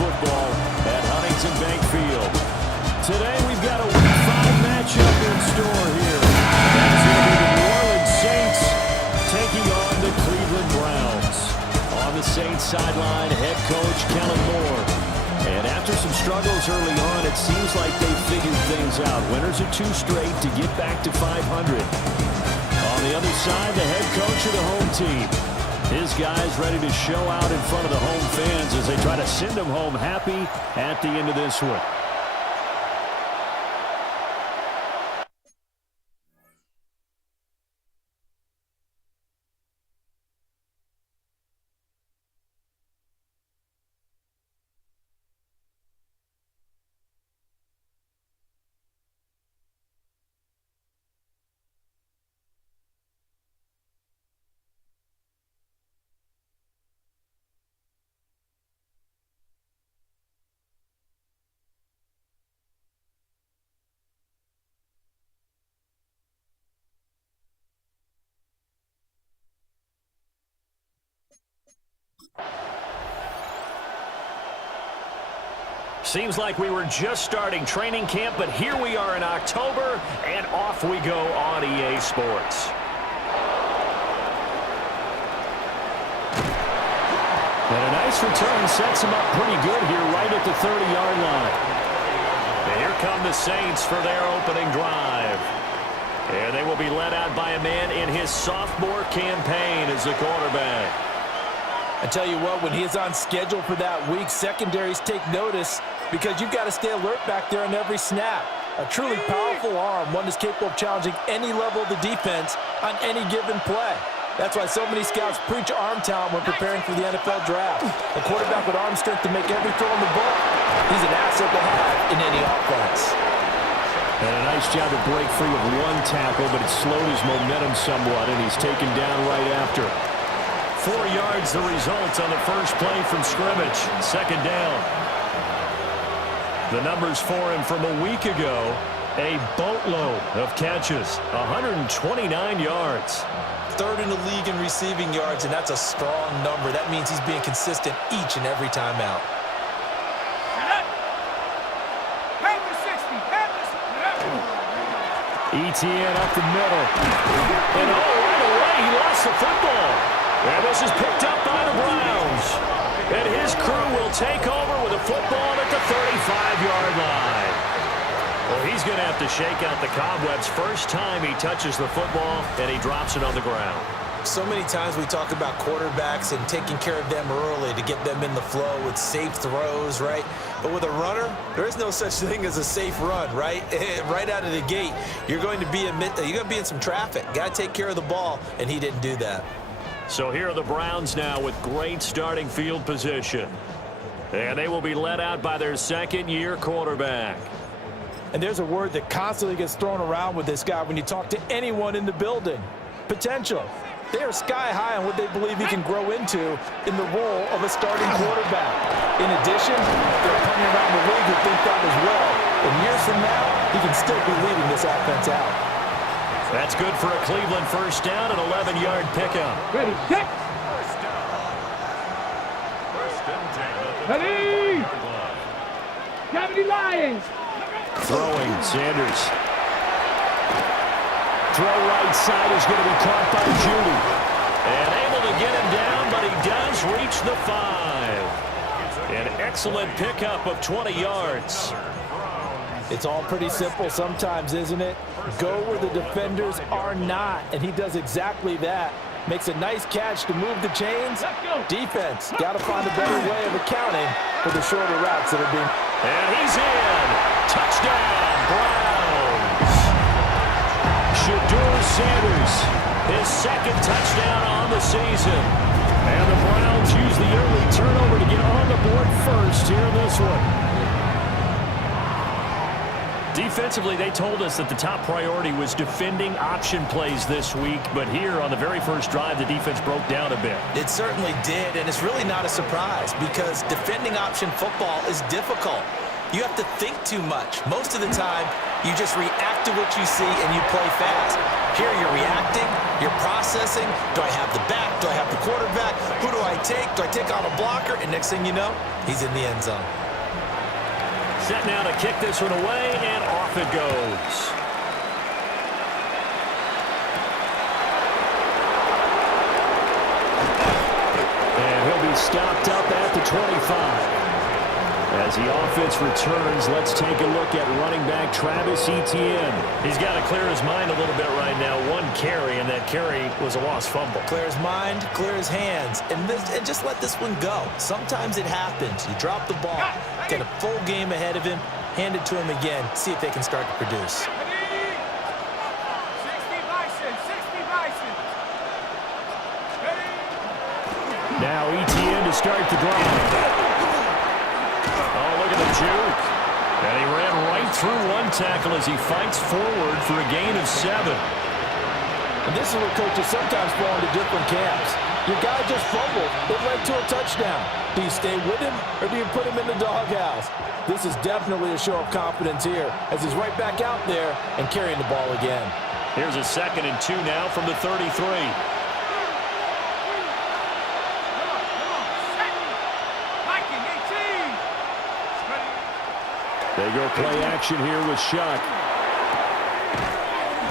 football at Huntington Bank Field. Today we've got a Week 5 matchup in store here. It's going to be the New Orleans Saints taking on the Cleveland Browns. On the Saints sideline, head coach Kellen Moore. And after some struggles early on, it seems like they've figured things out. Winners of 2 straight to get back to 500. On the other side, the head coach of the home team. His guys ready to show out in front of the home fans as they try to send them home happy at the end of this one. Seems like we were just starting training camp, but here we are in October, and off we go on EA Sports. And a nice return sets him up pretty good here right at the 30-yard line. And here come the Saints for their opening drive. And they will be led out by a man in his sophomore campaign as the quarterback. I tell you what, when he is on schedule for that week, secondaries take notice because you've got to stay alert back there on every snap. A truly powerful arm, one that's capable of challenging any level of the defense on any given play. That's why so many scouts preach arm talent when preparing for the NFL draft. A quarterback with arm strength to make every throw in the book, he's an asset to have in any offense. And a nice job to break free of one tackle, but it slowed his momentum somewhat, and he's taken down right after. 4 yards the result on the first play from scrimmage. Second down. The numbers for him from a week ago, a boatload of catches, 129 yards. Third in the league in receiving yards, and that's a strong number. That means he's being consistent each and every time out. ETN up the middle. And right away, he lost the football. And this is picked up by the Browns. And his crew will take over with a football at the 35-yard line. Well, he's going to have to shake out the cobwebs first time he touches the football, and he drops it on the ground. So many times we talk about quarterbacks and taking care of them early to get them in the flow with safe throws, right? But with a runner, there is no such thing as a safe run, right? Right out of the gate, you're going to be in some traffic. Got to take care of the ball, and he didn't do that. So here are the Browns now with great starting field position. And they will be led out by their second-year quarterback. And there's a word that constantly gets thrown around with this guy when you talk to anyone in the building. Potential. They are sky high on what they believe he can grow into in the role of a starting quarterback. In addition, there are plenty around the league who think that as well. And years from now, he can still be leading this offense out. That's good for a Cleveland first down, an 11-yard pickup. Ready, check. Ready. Cavity Lions. Throwing, Sanders. Throw right side is going to be caught by Judy. And able to get him down, but he does reach the 5. An excellent pickup of 20 yards. It's all pretty simple sometimes, isn't it? Go where the defenders are not, and he does exactly that. Makes a nice catch to move the chains. Defense, got to find a better way of accounting for the shorter routes that are being... And he's in. Touchdown, Browns. Shedeur Sanders, his second touchdown on the season. And the Browns use the early turnover to get on the board first here in this one. Defensively, they told us that the top priority was defending option plays this week, but here on the very first drive, the defense broke down a bit. It certainly did, and it's really not a surprise because defending option football is difficult. you have to think too much. Most of the time, you just react to what you see and you play fast. Here you're reacting, you're processing. Do I have the back? Do I have the quarterback? Who do I take? Do I take on a blocker? And next thing you know, he's in the end zone. Set now to kick this one away, and off it goes. And he'll be stopped up at the 25. As the offense returns, let's take a look at running back Travis Etienne. He's got to clear his mind a little bit right now. One carry, and that carry was a lost fumble. Clear his mind, clear his hands, and just let this one go. Sometimes it happens. You drop the ball, get a full game ahead of him, hand it to him again, see if they can start to produce. 60 Bison, 60 Bison. Now Etienne to start the drive. Oh, look at the juke. And he ran right through one tackle as he fights forward for a gain of 7. And this is where coaches sometimes fall into different camps. Your guy just fumbled. It led to a touchdown. Do you stay with him or do you put him in the doghouse? This is definitely a show of confidence here as he's right back out there and carrying the ball again. Here's a 2nd and 2 now from the 33. They go play action here with Shuck.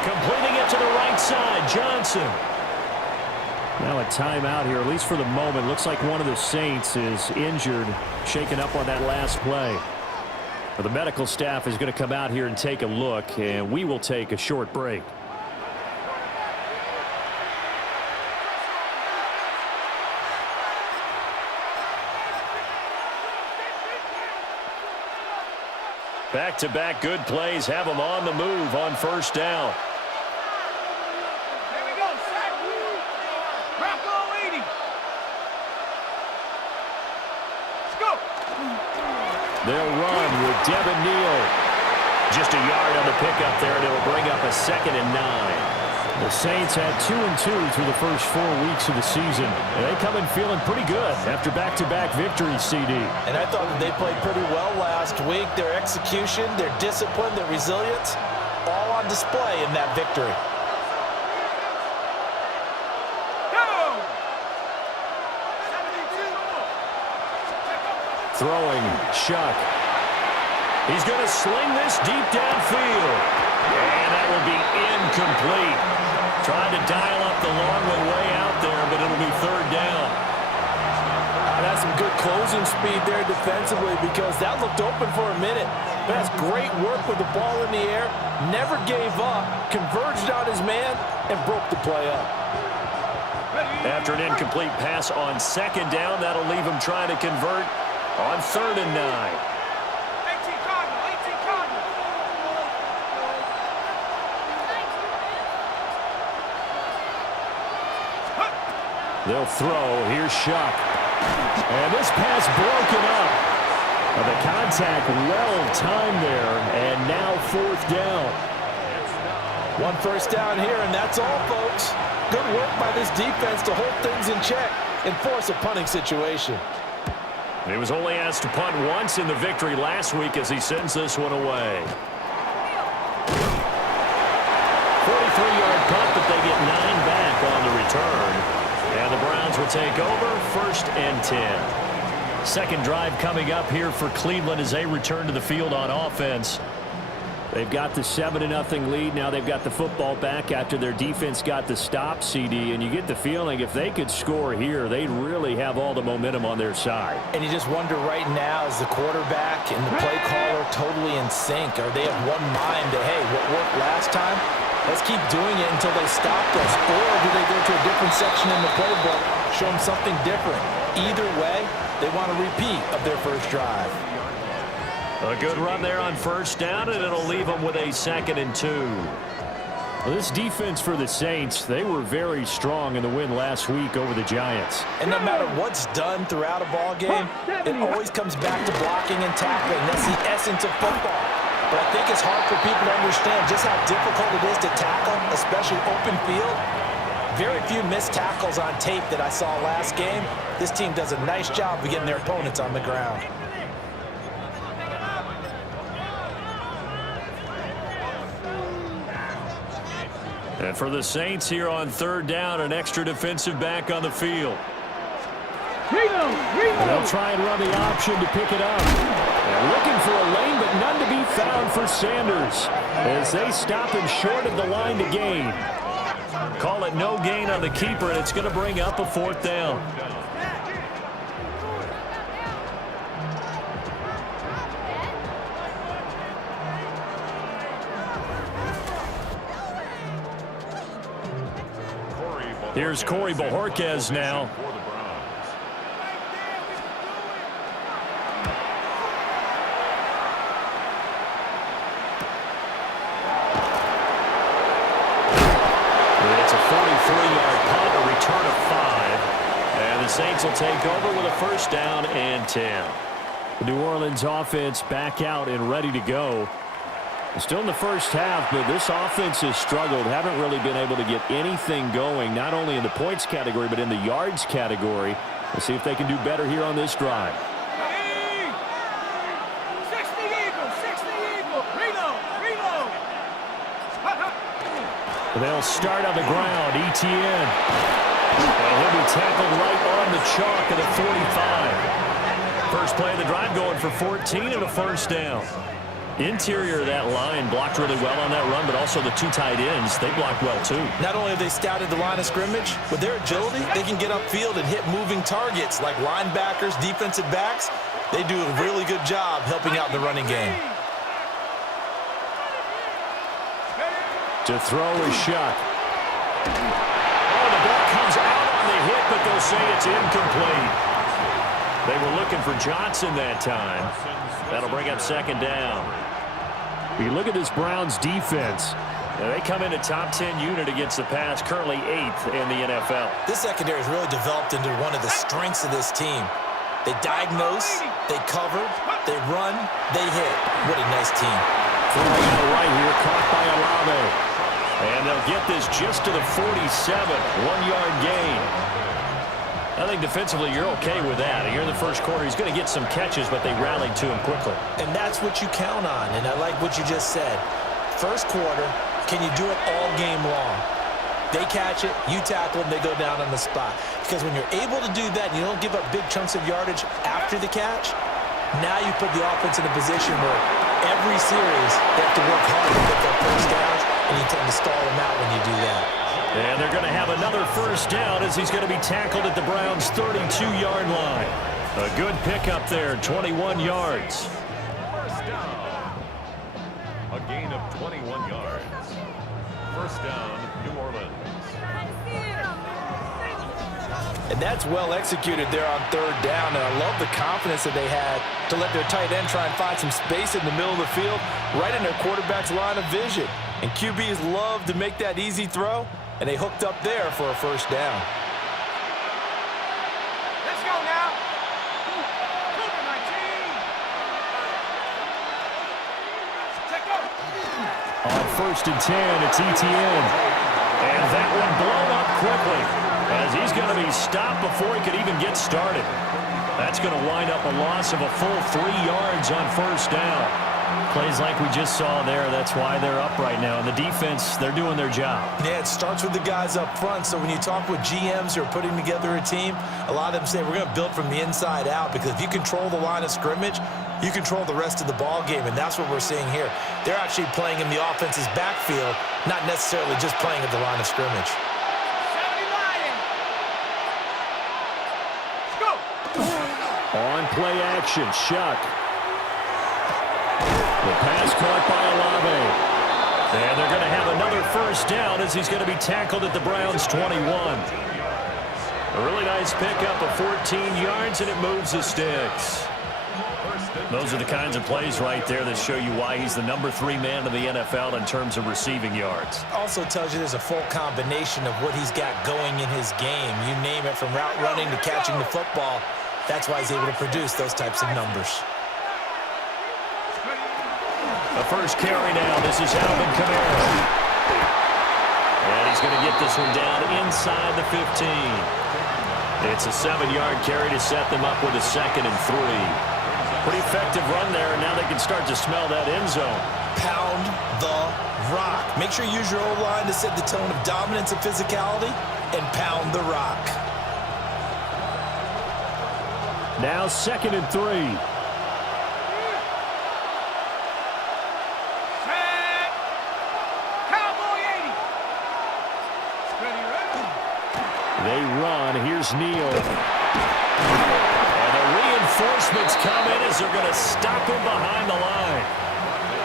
Completing it to the right side, Johnson. Now a timeout here, at least for the moment. Looks like one of the Saints is injured, shaken up on that last play. The medical staff is going to come out here and take a look, and we will take a short break. Back-to-back good plays have them on the move on first down. Here we go, set. Bronco 80. Let's go. They'll run with Devin Neal. Just a yard on the pickup there, and it'll bring up a 2nd and 9. The Saints had 2 and 2 through the first 4 weeks of the season. And they come in feeling pretty good after back-to-back victories, CD. And I thought that they played pretty well last week. Their execution, their discipline, their resilience, all on display in that victory. Go. Throwing, Shuck. He's going to sling this deep downfield. And that will be incomplete. Trying to dial up the long way out there, but it'll be 3rd down. That's some good closing speed there defensively because that looked open for a minute. But that's great work with the ball in the air. Never gave up, converged on his man, and broke the play up. After an incomplete pass on 2nd down, that'll leave him trying to convert on 3rd and 9. 18 Cardinal, 18 Cardinal. They'll throw. Here's Shuck. And this pass broken up. The contact well timed there. And now 4th down. 1 first down here, and that's all, folks. Good work by this defense to hold things in check and force a punting situation. He was only asked to punt once in the victory last week as he sends this one away. 43-yard punt, but they get 9 back on the return. And the Browns will take over 1st and 10. Second drive coming up here for Cleveland as they return to the field on offense. They've got the 7-0 lead. Now they've got the football back after their defense got the stop, CD. And you get the feeling if they could score here, they'd really have all the momentum on their side. And you just wonder right now, is the quarterback and the play caller totally in sync? Are they of one mind that, hey, what worked last time? Let's keep doing it until they stop us. Or do they go to a different section in the playbook, show them something different? Either way, they want a repeat of their first drive. A good run there on first down, and it'll leave them with a 2nd and 2. Well, this defense for the Saints, they were very strong in the win last week over the Giants. And no matter what's done throughout a ball game, it always comes back to blocking and tackling. That's the essence of football. But I think it's hard for people to understand just how difficult it is to tackle, especially open field. Very few missed tackles on tape that I saw last game. This team does a nice job of getting their opponents on the ground. And for the Saints here on third down, an extra defensive back on the field. They'll try and run the option to pick it up. They're looking for a lane, but none to be found for Sanders as they stop him short of the line to gain. Call it no gain on the keeper, and it's going to bring up a fourth down. Here's Corey Bojorquez now. It's a 43-yard punt, a return of 5. And the Saints will take over with a first down and 10. The New Orleans offense back out and ready to go. Still in the first half, but this offense has struggled. Haven't really been able to get anything going, not only in the points category, but in the yards category. We'll see if they can do better here on this drive. 60 Eagle, reload. They'll start on the ground, ETN. And he'll be tackled right on the chalk of the 45. First play of the drive going for 14 and a first down. Interior of that line blocked really well on that run, but also the two tight ends, they blocked well too. Not only have they scouted the line of scrimmage, with their agility, they can get upfield and hit moving targets like linebackers, defensive backs. They do a really good job helping out in the running game. To throw is Shuck. Oh, the ball comes out on the hit, but they'll say it's incomplete. They were looking for Johnson that time. That'll bring up second down. You look at this Browns defense. They come in a top 10 unit against the pass, currently 8th in the NFL. This secondary has really developed into one of the strengths of this team. They diagnose, they cover, they run, they hit. What a nice team. Throwing out right here, caught by Olave. And they'll get this just to the 47, 1-yard gain. I think defensively you're okay with that. Here in the first quarter, he's going to get some catches, but they rallied to him quickly. And that's what you count on, and I like what you just said. First quarter, can you do it all game long? They catch it, you tackle them, they go down on the spot. Because when you're able to do that and you don't give up big chunks of yardage after the catch, now you put the offense in a position where every series they have to work hard to get their first downs, and you tend to stall them out when you do that. And they're going to have another first down as he's going to be tackled at the Browns' 32-yard line. A good pickup there, 21 yards. First down. A gain of 21 yards. First down, New Orleans. And that's well executed there on third down. And I love the confidence that they had to let their tight end try and find some space in the middle of the field, right in their quarterback's line of vision. And QBs love to make that easy throw, and they hooked up there for a first down. Let's go now. Cougar 19. Check go. On first and 10, it's ETN. And that one blown up quickly as he's going to be stopped before he could even get started. That's going to wind up a loss of a full 3 yards on first down. Plays like we just saw there. That's why they're up right now. And the defense, they're doing their job. Yeah, it starts with the guys up front. So when you talk with GMs who are putting together a team, a lot of them say we're going to build from the inside out, because if you control the line of scrimmage, you control the rest of the ball game, and that's what we're seeing here. They're actually playing in the offense's backfield, not necessarily just playing at the line of scrimmage. 70 Lion. Let's go. On play action, Shuck. The pass caught by Olave. And they're going to have another first down as he's going to be tackled at the Browns' 21. A really nice pickup of 14 yards, and it moves the sticks. Those are the kinds of plays right there that show you why he's the number 3 man in the NFL in terms of receiving yards. Also tells you there's a full combination of what he's got going in his game. You name it, from route running to catching the football. That's why he's able to produce those types of numbers. The first carry now. This is Alvin Kamara. And he's going to get this one down inside the 15. It's a 7-yard carry to set them up with a 2nd and 3. Pretty effective run there, and now they can start to smell that end zone. pound the rock. Make sure you use your O-line to set the tone of dominance and physicality and pound the rock. Now 2nd and 3. Set. Cowboy 80. Steady, ready. They run. Here's Neal. And the reinforcements come in as they're going to stop him behind the line.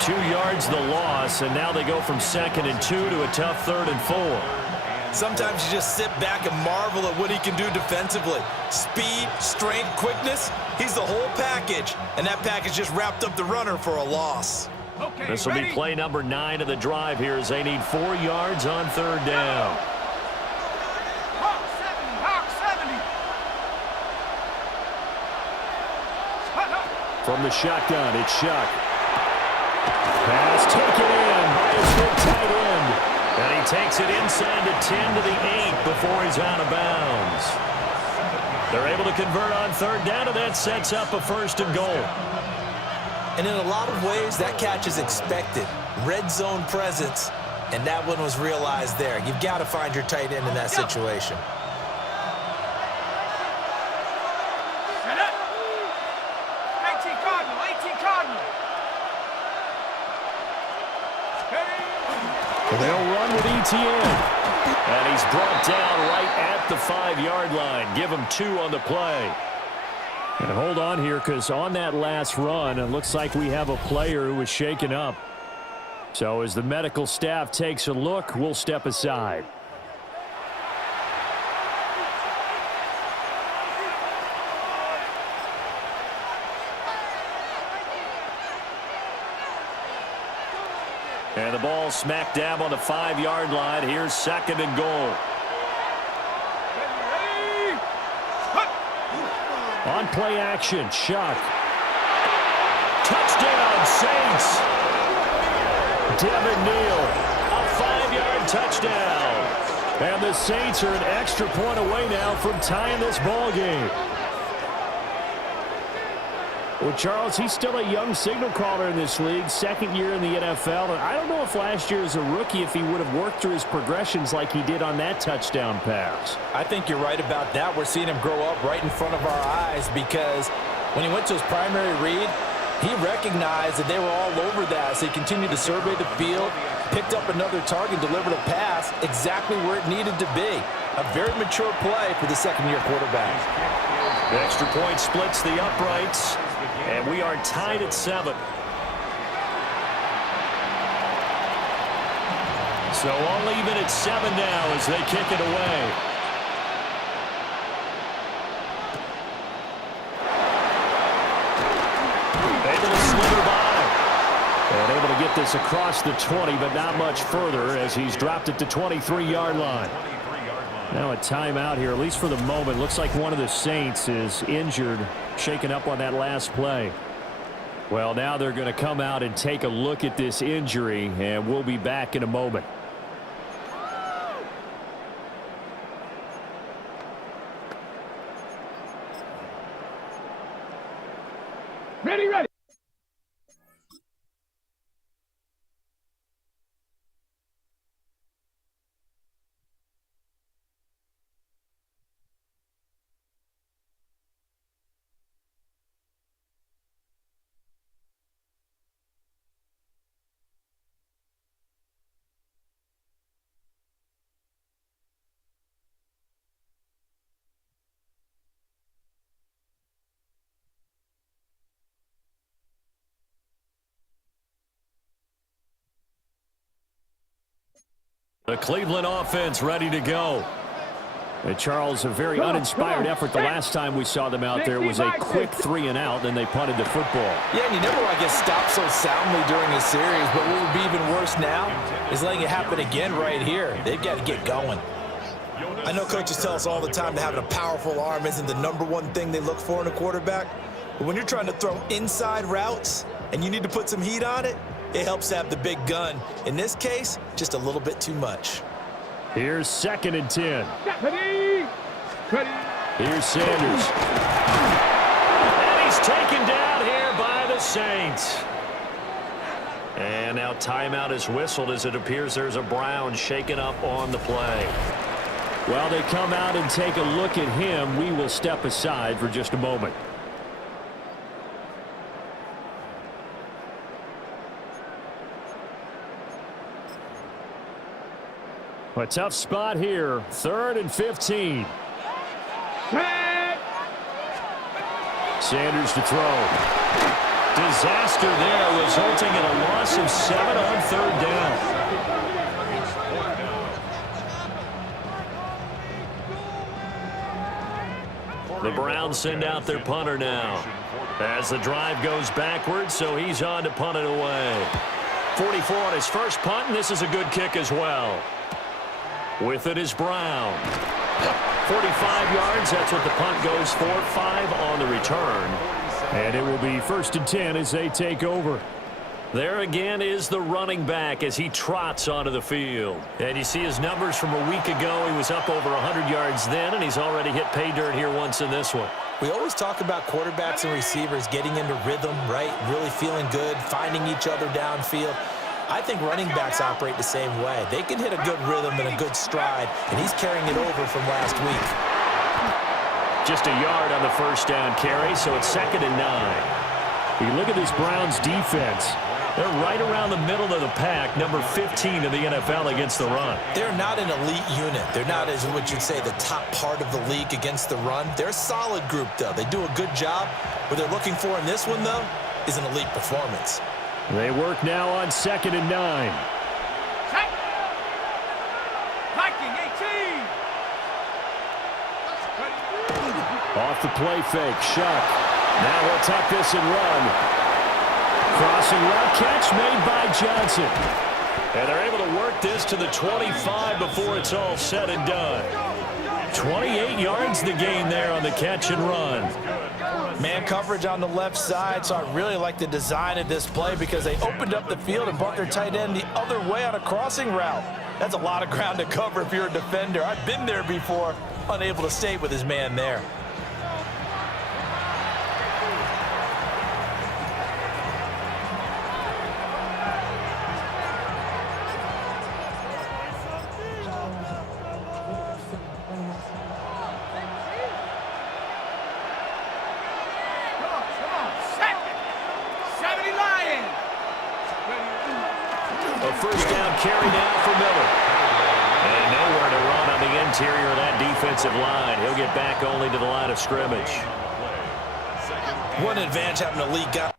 2 yards the loss, and now they go from 2nd and 2 to a tough 3rd and 4. Sometimes you just sit back and marvel at what he can do defensively. Speed, strength, quickness, he's the whole package. And that package just wrapped up the runner for a loss. Okay, This will be play number 9 of the drive here as they need 4 yards on 3rd down. Hawk 70, Hawk 70. From the shotgun, it's Shuck. Pass taken in by his big tight end. And he takes it inside the 10 to the 8 before he's out of bounds. They're able to convert on 3rd down, and that sets up a 1st and goal. And in a lot of ways, that catch is expected. Red zone presence, and that one was realized there. You've got to find your tight end in that situation. Set up. 18 Cardinal, 18 Cardinal. They'll run with Etienne. And he's brought down right at the 5-yard line. Give him 2 on the play. And hold on here, because on that last run, it looks like we have a player who was shaken up. So as the medical staff takes a look, we'll step aside. And the ball smack dab on the 5-yard line. Here's 2nd and goal. On play action, Shuck. Touchdown, Saints. Devin Neal, a 5-yard touchdown. And the Saints are an extra point away now from tying this ball game. Well, Charles, he's still a young signal caller in this league, 2nd year in the NFL. And I don't know if last year as a rookie, if he would have worked through his progressions like he did on that touchdown pass. I think you're right about that. We're seeing him grow up right in front of our eyes because when he went to his primary read, he recognized that they were all over that. So he continued to survey the field, picked up another target, delivered a pass exactly where it needed to be. A very mature play for the 2nd-year quarterback. The extra point splits the uprights. And we are tied at 7. So all even at 7 now as they kick it away. Able to slither by. And able to get this across the 20, but not much further as he's dropped it to 23-yard line. Now a timeout here, at least for the moment. Looks like one of the Saints is injured, shaken up on that last play. Well, now they're going to come out and take a look at this injury, and we'll be back in a moment. Ready, ready. The Cleveland offense ready to go. And Charles, a very uninspired effort the last time we saw them out there was a quick 3-and-out, then they punted the football. Yeah, and you never want to get stopped so soundly during a series, but what would be even worse now is letting it happen again right here. They've got to get going. I know coaches tell us all the time that having a powerful arm isn't the #1 thing they look for in a quarterback, but when you're trying to throw inside routes and you need to put some heat on it, it helps to have the big gun. In this case, just a little bit too much. Here's 2nd and 10. Ready. Ready. Here's Sanders. And he's taken down here by the Saints. And now timeout is whistled as it appears there's a Brown shaken up on the play. Well, they come out and take a look at him. We will step aside for just a moment. A tough spot here. 3rd and 15. Sanders to throw. Disaster there, resulting in a loss of 7 on 3rd down. The Browns send out their punter now as the drive goes backwards, so he's on to punt it away. 44 on his first punt, and this is a good kick as well. With it is Brown. 45 yards, that's what the punt goes for. 5 on the return. And it will be 1st and 10 as they take over. There again is the running back as he trots onto the field. And you see his numbers from a week ago. He was up over 100 yards then, and he's already hit pay dirt here once in this one. We always talk about quarterbacks and receivers getting into rhythm, right? Really feeling good, finding each other downfield. I think running backs operate the same way. They can hit a good rhythm and a good stride, and he's carrying it over from last week. Just a yard on the first down carry, so it's 2nd and 9. You look at this Browns defense. They're right around the middle of the pack, number 15 in the NFL against the run. They're not an elite unit. They're not, as what you'd say, the top part of the league against the run. They're a solid group, though. They do a good job. What they're looking for in this one, though, is an elite performance. They work now on 2nd and 9. Set. Viking 18. Off the play fake, Shuck. Now he'll tuck this and run. Crossing route catch made by Johnson. And they're able to work this to the 25 before it's all said and done. 28 yards the gain there on the catch and run. Man coverage on the left side, so I really like the design of this play because they opened up the field and brought their tight end the other way on a crossing route. That's a lot of ground to cover if you're a defender. I've been there before, unable to stay with his man there. First down carry now for Miller. And nowhere to run on the interior of that defensive line. He'll get back only to the line of scrimmage. One advantage having a lead guy.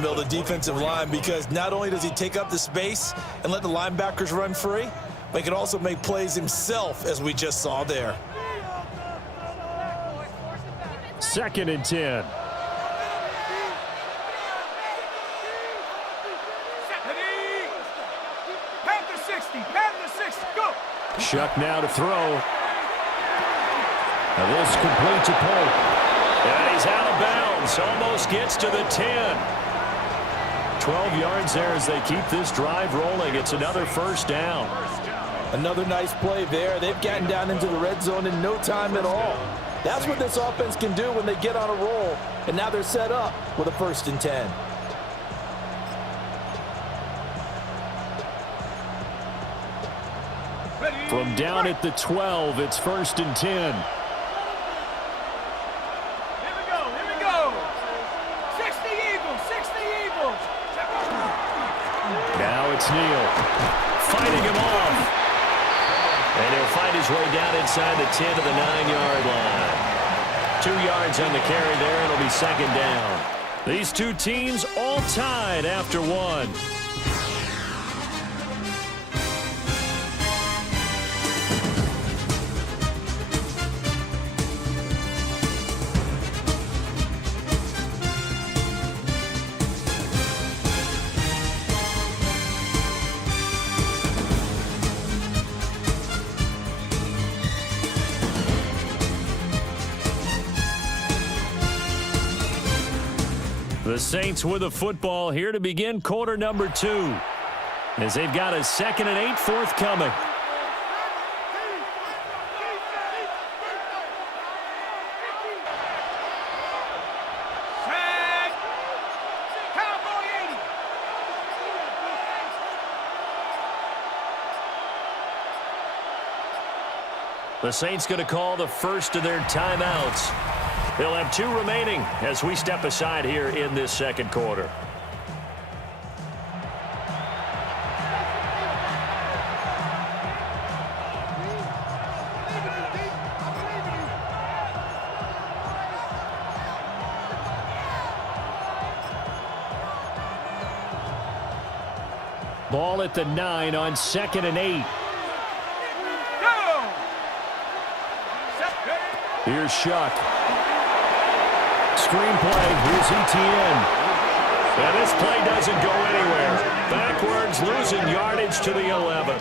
Build a defensive line because not only does he take up the space and let the linebackers run free, but he can also make plays himself, as we just saw there. 2nd and 10. Panther 60, Panther 60, go! Shuck now to throw. Now this complete to Pope. And he's out of bounds. Almost gets to the 10. 12 yards there as they keep this drive rolling. It's another 1st down. Another nice play there. They've gotten down into the red zone in no time at all. That's what this offense can do when they get on a roll. And now they're set up with a 1st and 10. From down at the 12, it's 1st and 10. Here we go, here we go! 60 Eagles, 60 Eagles! Now it's Neal fighting him off. And he'll find his way down inside the 10 to the 9-yard line. 2 yards on the carry there. It'll be 2nd down. These two teams all tied after 1. The Saints with the football here to begin quarter number 2. As they've got a 2nd and 8 forthcoming. Set! Cowboy 80! The Saints going to call the first of their timeouts. They'll have 2 remaining as we step aside here in this 2nd quarter. Ball at the 9 on 2nd and 8. Go! Set, ready! Here's Shuck. Screenplay, here's ETN. And this play doesn't go anywhere. Backwards, losing yardage to the 11.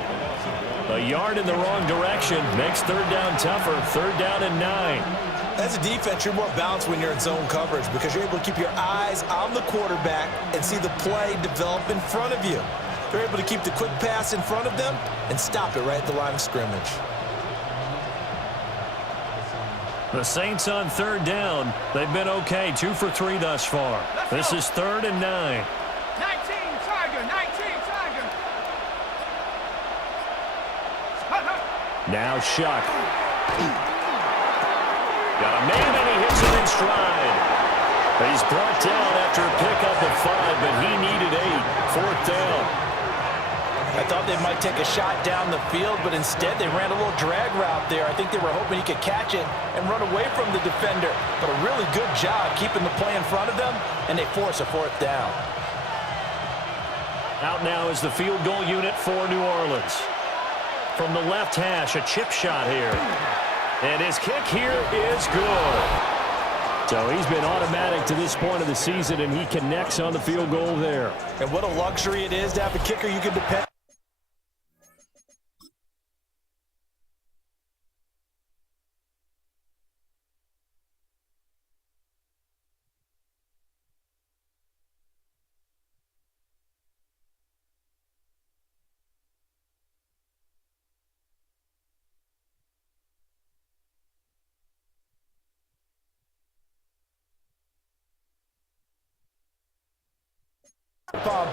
A yard in the wrong direction makes 3rd down tougher. 3rd down and 9. As a defense, you're more balanced when you're in zone coverage because you're able to keep your eyes on the quarterback and see the play develop in front of you. They're able to keep the quick pass in front of them and stop it right at the line of scrimmage. The Saints on 3rd down. They've been okay. 2 for 3 thus far. This is 3rd and 9. 19 Tiger, 19 Tiger! Now Shuck. Got a man and he hits it in stride. He's brought down after a pickup of 5, but he needed 8. 4th down. I thought they might take a shot down the field, but instead they ran a little drag route there. I think they were hoping he could catch it and run away from the defender. But a really good job keeping the play in front of them, and they force a 4th down. Out now is the field goal unit for New Orleans. From the left hash, a chip shot here. And his kick here is good. So he's been automatic to this point of the season, and he connects on the field goal there. And what a luxury it is to have a kicker you can depend on.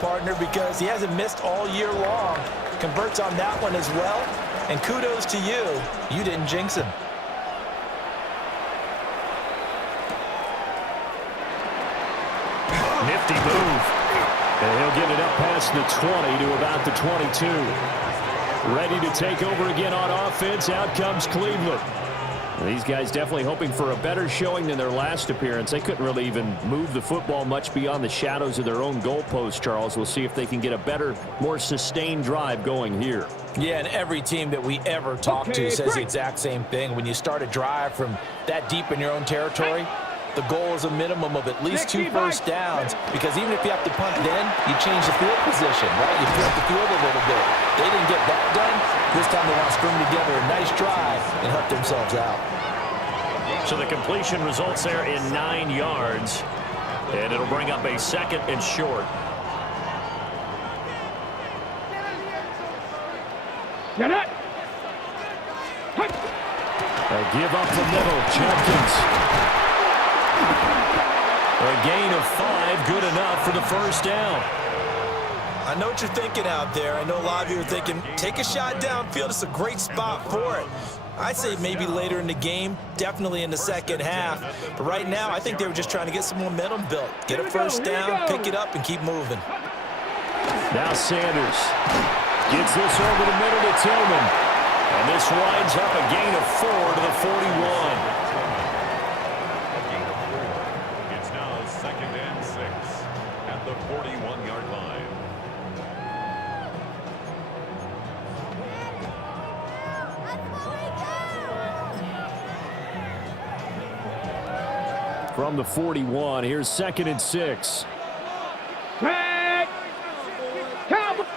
Partner, because he hasn't missed all year long. Converts on that one as well. And kudos to you. You didn't jinx him. Nifty move. And he'll get it up past the 20 to about the 22. Ready to take over again on offense. Out comes Cleveland. These guys definitely hoping for a better showing than their last appearance. They couldn't really even move the football much beyond the shadows of their own goalpost, Charles. We'll see if they can get a better, more sustained drive going here. Yeah, and every team that we ever talk to says the exact same thing. When you start a drive from that deep in your own territory, the goal is a minimum of at least 2 first downs, because even if you have to punt then, you change the field position, right? You flip the field a little bit. They didn't get that done. This time they want to string together a nice drive and help themselves out. So the completion results there in 9 yards, and it'll bring up a 2nd and short. A give up the middle, Jenkins. A gain of 5, good enough for the first down. I know what you're thinking out there. I know a lot of you are thinking, take a shot downfield. It's a great spot for it. I'd say maybe later in the game, definitely in the second half. But right now, I think they were just trying to get some momentum built. Get a first down, pick it up, and keep moving. Now Sanders gets this over the middle to Tillman. And this winds up a gain of 4 to the 41. It's now 2nd and 6 at the 41-yard line. From the 41, here's 2nd and 6.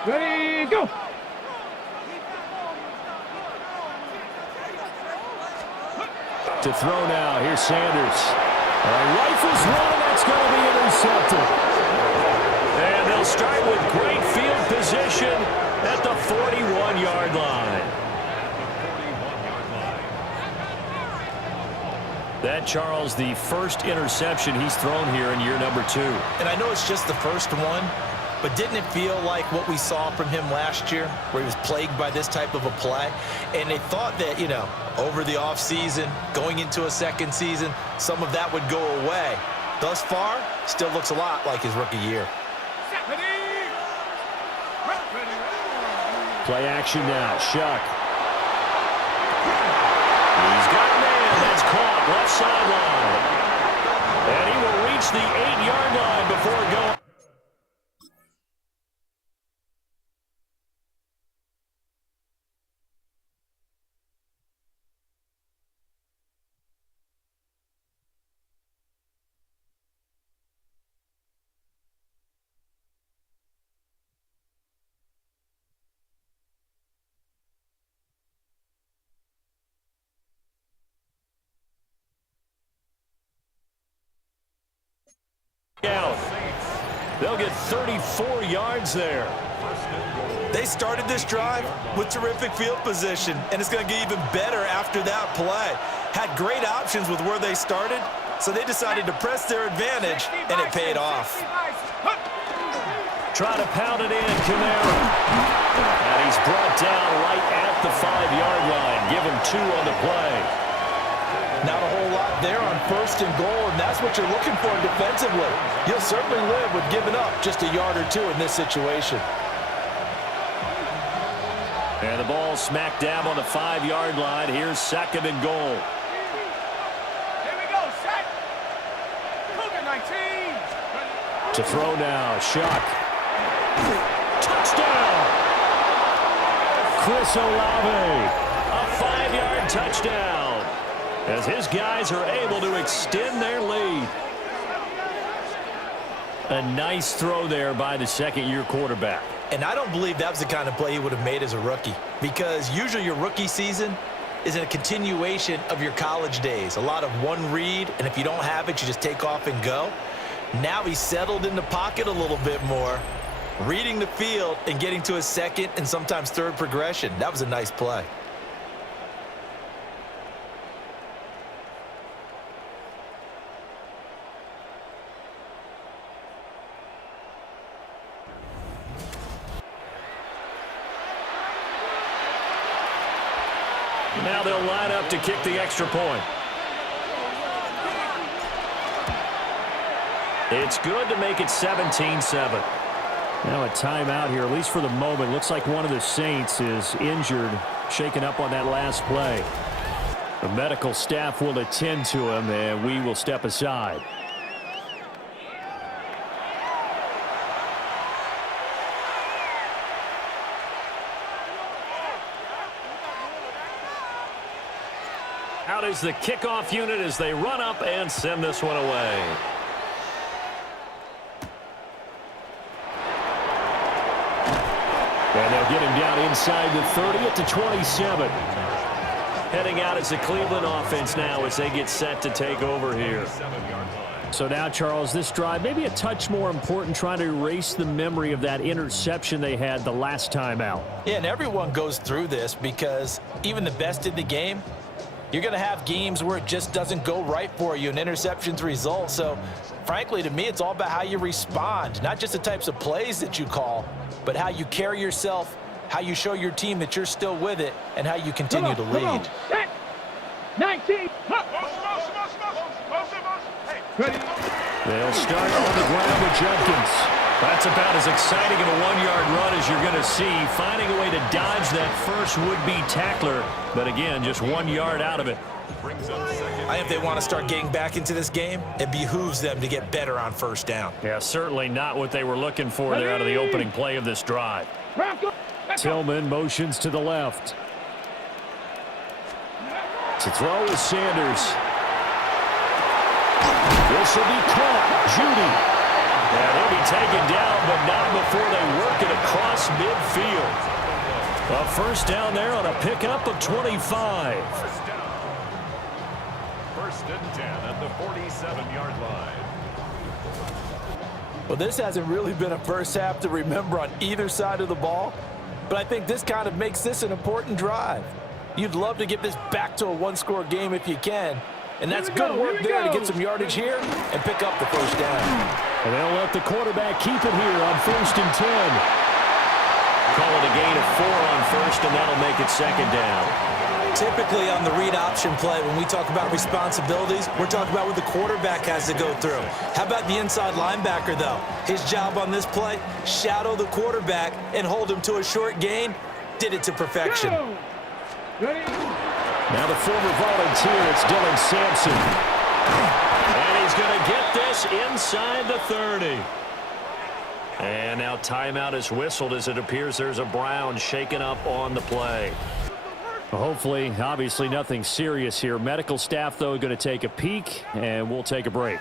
Ready, go! To throw now, here's Sanders. Rifles one, and that's going to be intercepted. And they'll start with great field position at the 41-yard line. That, Charles, the first interception he's thrown here in year number 2. And I know it's just the first one, but didn't it feel like what we saw from him last year, where he was plagued by this type of a play? And they thought that, you know, over the offseason, going into a second season, some of that would go away. Thus far, still looks a lot like his rookie year. Play action now, Shuck. He's got a man. That's caught left sideline. And he will reach the 8-yard line before going. Out. They'll get 34 yards there. They started this drive with terrific field position, and it's going to get even better after that play. Had great options with where they started, so they decided to press their advantage, and it paid off. Try to pound it in, Camara. And he's brought down right at the 5-yard line. Give him 2 on the play. Not a whole lot there on 1st and goal, and that's what you're looking for defensively. You'll certainly live with giving up just a yard or 2 in this situation. And the ball smack dab on the 5-yard line. Here's 2nd and goal. Here we go, set. Cougar 19. To throw now, Shuck. Touchdown! Chris Olave. A 5-yard touchdown, as his guys are able to extend their lead. A nice throw there by the 2nd-year quarterback. And I don't believe that was the kind of play he would have made as a rookie, because usually your rookie season is a continuation of your college days. A lot of one read, and if you don't have it, you just take off and go. Now he's settled in the pocket a little bit more, reading the field and getting to his 2nd and sometimes 3rd progression. That was a nice play. Now they'll line up to kick the extra point. It's good to make it 17-7. Now a timeout here, at least for the moment. Looks like one of the Saints is injured, shaken up on that last play. The medical staff will attend to him, and we will step aside. Out is the kickoff unit as they run up and send this one away. And they'll get him down inside the 30 at the 27. Heading out is the Cleveland offense now as they get set to take over here. So now, Charles, this drive maybe a touch more important, trying to erase the memory of that interception they had the last time out. Yeah, and everyone goes through this because even the best in the game, you're going to have games where it just doesn't go right for you and interceptions result. So, frankly, to me, it's all about how you respond, not just the types of plays that you call, but how you carry yourself, how you show your team that you're still with it, and how you continue to lead. Set. 19. They'll start on the ground with Judkins. That's about as exciting of a one-yard run as you're going to see, finding a way to dodge that first would-be tackler. But again, just 1 yard out of it. I think if they want to start getting back into this game, it behooves them to get better on first down. Yeah, certainly not what they were looking for there out of the opening play of this drive. Tillman motions to the left. To throw is Sanders. This will be caught. Judy. And he'll be taken down, but not before they work it across midfield. A first down there on a pickup of 25. First and 10 at the 47-yard line. Well, this hasn't really been a first half to remember on either side of the ball, but I think this kind of makes this an important drive. You'd love to get this back to a one-score game if you can, and that's good work there to get some yardage here and pick up the first down. And they'll let the quarterback keep it here on first and 10. Call it a gain of 4 on first, and that'll make it second down. Typically on the read option play, when we talk about responsibilities, we're talking about what the quarterback has to go through. How about the inside linebacker, though? His job on this play, shadow the quarterback and hold him to a short gain. Did it to perfection. Now the former volunteer, it's Dylan Sampson. And he's going to get this inside the 30. And now timeout is whistled as it appears there's a Brown shaken up on the play. Hopefully, obviously nothing serious here. Medical staff, though, going to take a peek, and we'll take a break.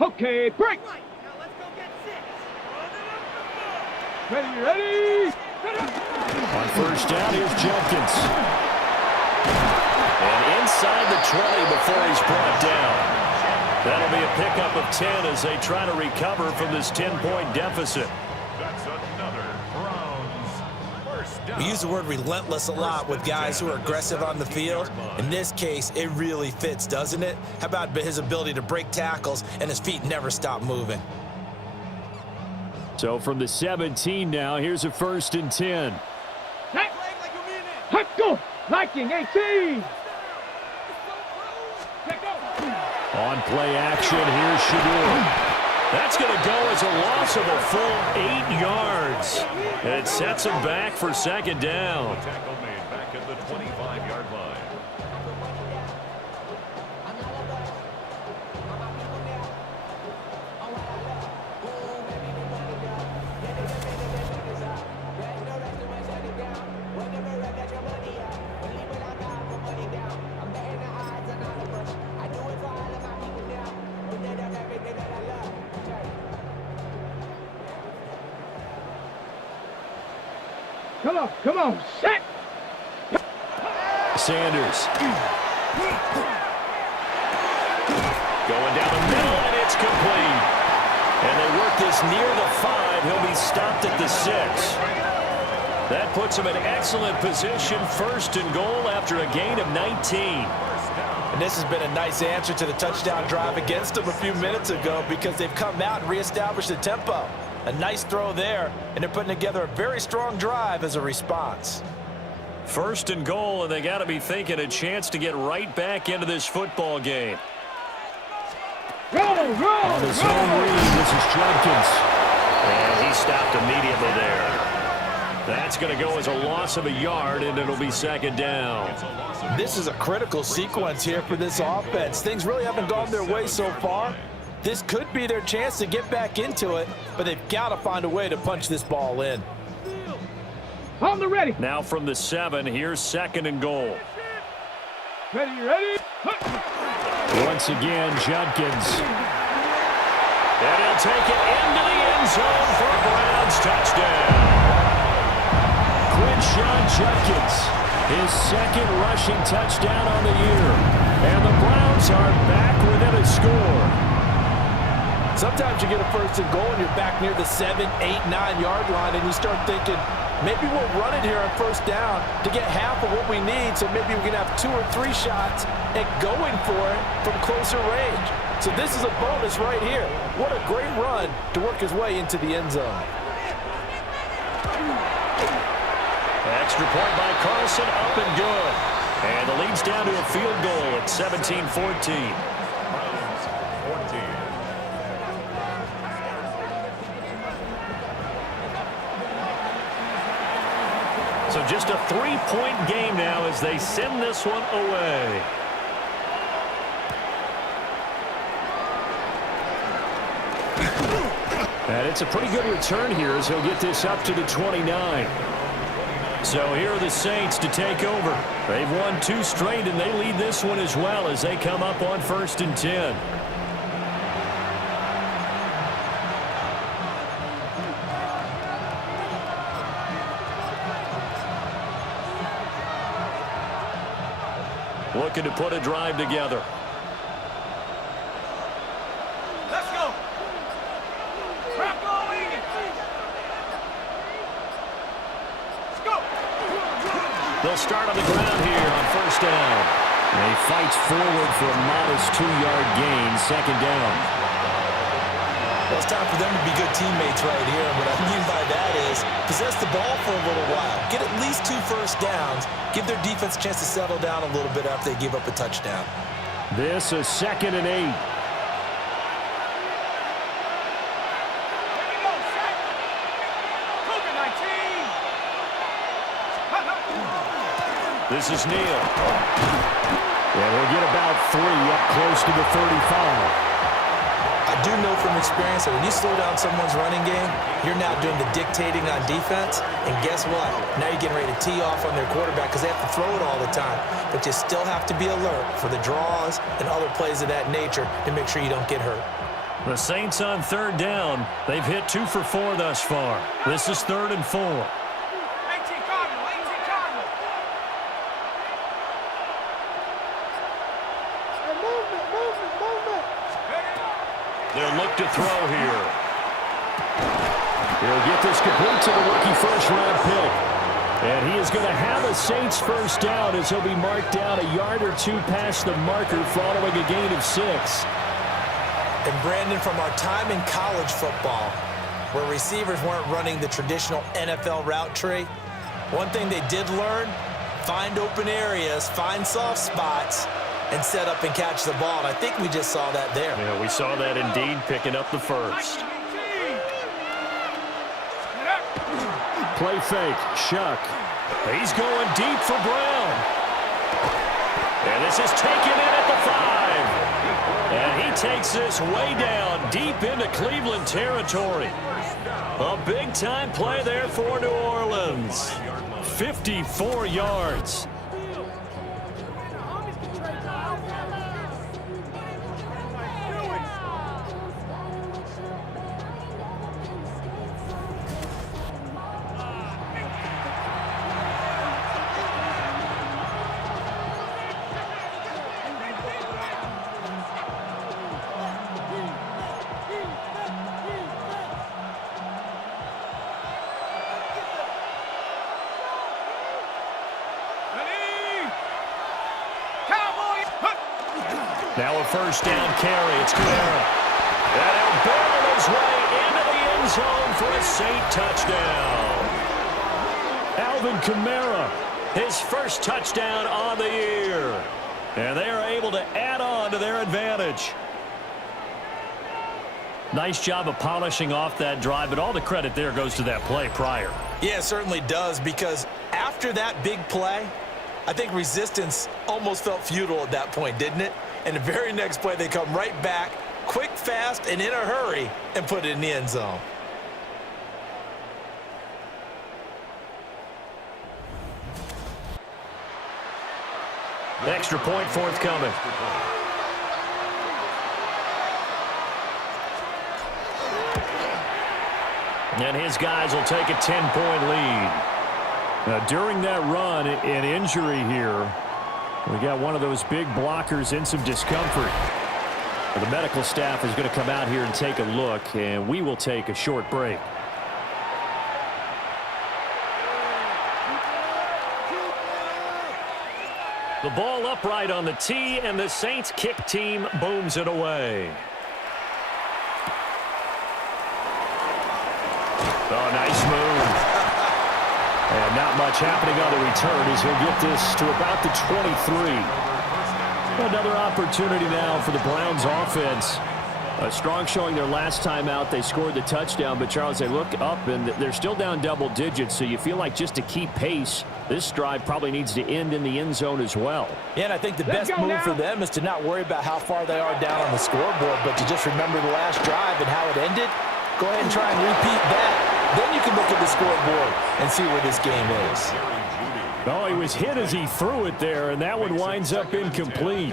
Okay, break. Now let's go get 6. Ready. On first down, here's Judkins. And inside the 20 before he's brought down. That'll be a pickup of 10 as they try to recover from this 10-point deficit. That's another Browns first down. We use the word relentless a lot with guys who are aggressive on the field. In this case, it really fits, doesn't it? How about his ability to break tackles and his feet never stop moving? So from the 17 now, here's a first and 10. Let's go. Liking 18. On play action, here's Shadur. That's going to go as a loss of a full 8 yards. And it sets him back for second down. Tackle made back at the 25-yard line. Come on, set. Sanders. Going down the middle, and it's complete. And they work this near the 5. He'll be stopped at the 6. That puts him in excellent position, first and goal after a gain of 19. And this has been a nice answer to the touchdown drive against them a few minutes ago because they've come out and reestablished the tempo. A nice throw there, and they're putting together a very strong drive as a response. First and goal, and they got to be thinking a chance to get right back into this football game. Roll. On his own read, this is Judkins. And he stopped immediately there. That's going to go as a loss of a yard, and it'll be second down. This is a critical sequence here for this offense. Things really haven't gone their way so far. This could be their chance to get back into it, but they've got to find a way to punch this ball in. On the ready. Now from the 7, here's second and goal. Ready. Once again, Judkins. And he'll take it into the end zone for a Browns touchdown. Quinshawn Judkins, his second rushing touchdown on the year. And the Browns are back within a score. Sometimes you get a first and goal and you're back near the 7, 8, 9-yard line, and you start thinking, maybe we'll run it here on first down to get half of what we need, so maybe we can have 2 or 3 shots at going for it from closer range. So this is a bonus right here. What a great run to work his way into the end zone. Extra point by Carlson, up and good. And the lead's down to a field goal at 17-14. So just a 3-point game now as they send this one away. And it's a pretty good return here as he'll get this up to the 29. So here are the Saints to take over. They've won 2 straight, and they lead this one as well as they come up on 1st and 10. Looking to put a drive together. Let's go. Crack on in. Let's go. They'll start on the ground here on 1st down. And he fights forward for a modest 2-yard gain, 2nd down. Well, it's time for them to be good teammates right here. And what I mean by that is possess the ball for a little while. Get at least 2 first downs. Give their defense a chance to settle down a little bit after they give up a touchdown. This is 2nd and 8. Here we go, set. Cougar 19. This is Neal. And he'll get about 3 up close to the 35. I do know from experience that when you slow down someone's running game, you're now doing the dictating on defense. And guess what? Now you're getting ready to tee off on their quarterback because they have to throw it all the time. But you still have to be alert for the draws and other plays of that nature to make sure you don't get hurt. The Saints on 3rd down. They've hit 2 for 4 thus far. This is 3rd and 4. 18 Cardinal, 18 Cardinal. They'll look to throw here. He'll get this complete to the rookie first-round pick. And he is going to have a Saints first down as he'll be marked down a yard or 2 past the marker following a gain of 6. And Brandon, from our time in college football, where receivers weren't running the traditional NFL route tree, one thing they did learn, find open areas, find soft spots, and set up and catch the ball. And I think we just saw that there. Yeah, we saw that indeed, picking up the first. Play fake, Shuck. He's going deep for Brown. And this is taken in at the 5. And he takes this way down, deep into Cleveland territory. A big-time play there for New Orleans. 54 yards. Now a first down carry. It's Kamara. And he'll barrel his way into the end zone for a Saint touchdown. Alvin Kamara, his first touchdown on the year. And they are able to add on to their advantage. Nice job of polishing off that drive, but all the credit there goes to that play prior. Yeah, it certainly does, because after that big play, I think resistance almost felt futile at that point, didn't it? And the very next play, they come right back, quick, fast, and in a hurry, and put it in the end zone. Extra point forthcoming. And his guys will take a 10-point lead. Now, during that run, an injury here. We got one of those big blockers in some discomfort. The medical staff is going to come out here and take a look, and we will take a short break. The ball upright on the tee, and the Saints kick team booms it away. Oh, nice move. And not much happening on the return as he'll get this to about the 23. Another opportunity now for the Browns offense. A strong showing their last time out. They scored the touchdown, but Charles, they look up and they're still down double digits, so you feel like just to keep pace, this drive probably needs to end in the end zone as well. Yeah, and I think the best move for them is to not worry about how far they are down on the scoreboard, but to just remember the last drive and how it ended. Go ahead and try and repeat that. Then you can look at the scoreboard and see where this game is. Oh, he was hit as he threw it there, and that one winds up incomplete.